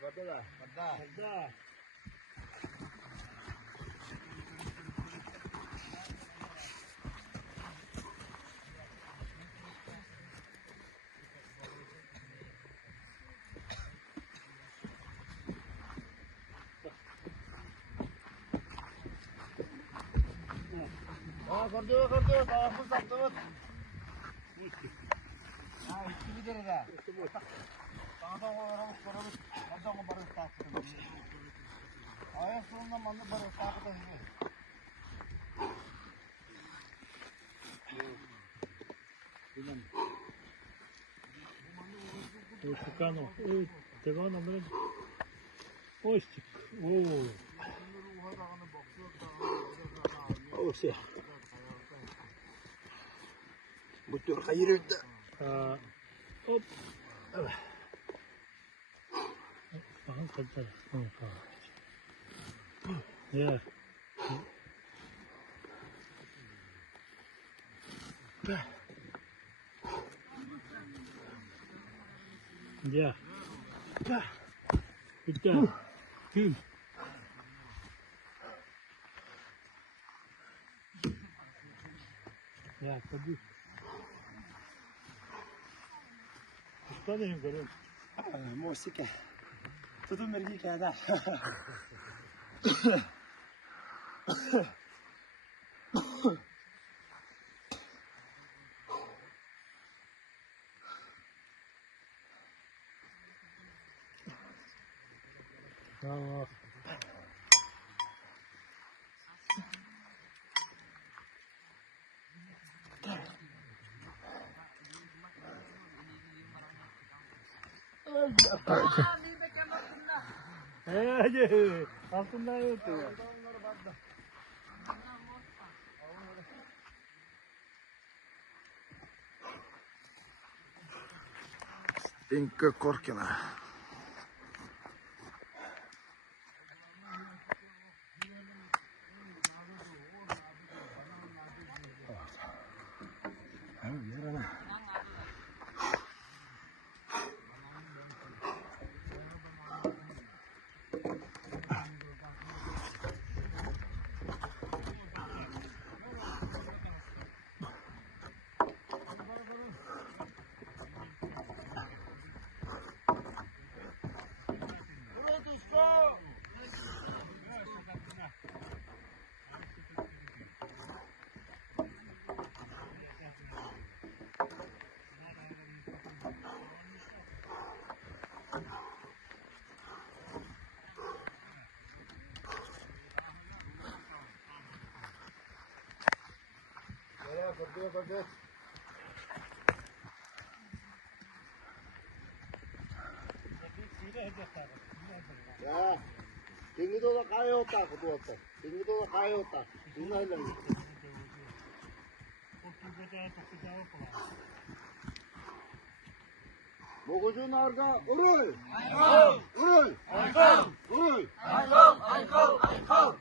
Betul lah. Betul. Gördü. Tarafı sattı. Ha, iki bir dere de. Daha da oralık. Nereden o barış taktı? Ayak sonundan bana barış taktı. Шикарно. Ой, devamlı böyle. Hoşçuk. Oo. Osi. Bu tür hayır da. Hop. Evet. Bakın kadar. Ya. Ya. Bitti. Kim? Ya tabii. Ustanıyım görüyorum. Musika. Tutun vergi kağıda. Allah. Altından yoktu. Pinka Korkina. Gördü. Ya, tinggi dola kayo ta, kutuwata. Tinggi dola kayo ta. Tunay lang. Mogucu narga, uruy! Uruy! Uruy! Uruy!